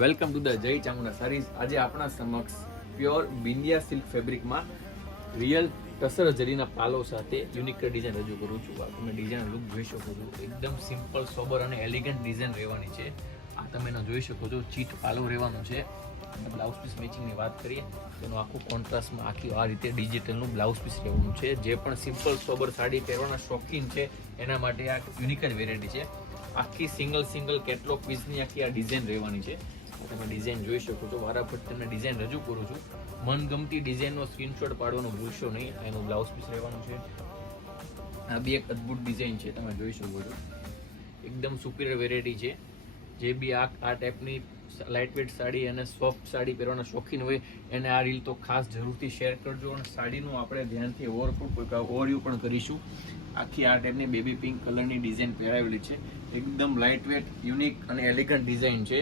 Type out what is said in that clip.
Welcome to the જય Chamunda saris. આજે આપણા સમક્ષ પ્યોર બિંદિયા સિલ્ક ફેબ્રિકમાં રિયલ ટસર જરીના પાલો સાથે યુનિક ડિઝાઇન રજૂ કરું છું. તમે ડિઝાઇન લુક જોઈ શકો છો, એકદમ સિમ્પલ સોબર અને એલિગન્ટ ડિઝાઇન રહેવાની છે. આ તમે એના જોઈ શકો છો, ચીટ પાલો રહેવાનું છે. અને બ્લાઉઝ પીસ મેચિંગની વાત કરીએ તો એનું આખું કોન્ટ્રાસ્ટમાં આખી આ રીતે ડિજિટલનું બ્લાઉઝ પીસ રહેવાનું છે. જે પણ સિમ્પલ સોબર સાડી પહેરવાના શોખીન છે એના માટે આ યુનિક જ વેરાયટી છે. આખી સિંગલ કેટલોગ પીસની આખી આ ડિઝાઇન રહેવાની છે. તમે ડિઝાઇન જોઈ શકો છો, વારાફરતી તમને ડિઝાઇન રજૂ કરું છું. મનગમતી ડિઝાઇનનો સ્ક્રીનશોટ પાડવાનું ભૂલશો નહીં. એનું બ્લાઉઝ પીસ રહેવાનું છે. આ બી એક અદ્ભુત ડિઝાઇન છે, તમે જોઈ શકો છો. એકદમ સુપીરિયર વેરાયટી છે. જે બી આ ટાઈપની લાઇટ વેટ સાડી અને સોફ્ટ સાડી પહેરવાના શોખીન હોય એને આ રીલ તો ખાસ જરૂરથી શેર કરજો. અને સાડીનું આપણે ધ્યાનથી ઓવરવ્યૂ પણ કરીશું. આખી આ ટાઈપની બેબી પિંક કલરની ડિઝાઇન પહેરાવેલી છે. એકદમ લાઇટ વેટ, યુનિક અને એલિગન્ટ ડિઝાઇન છે.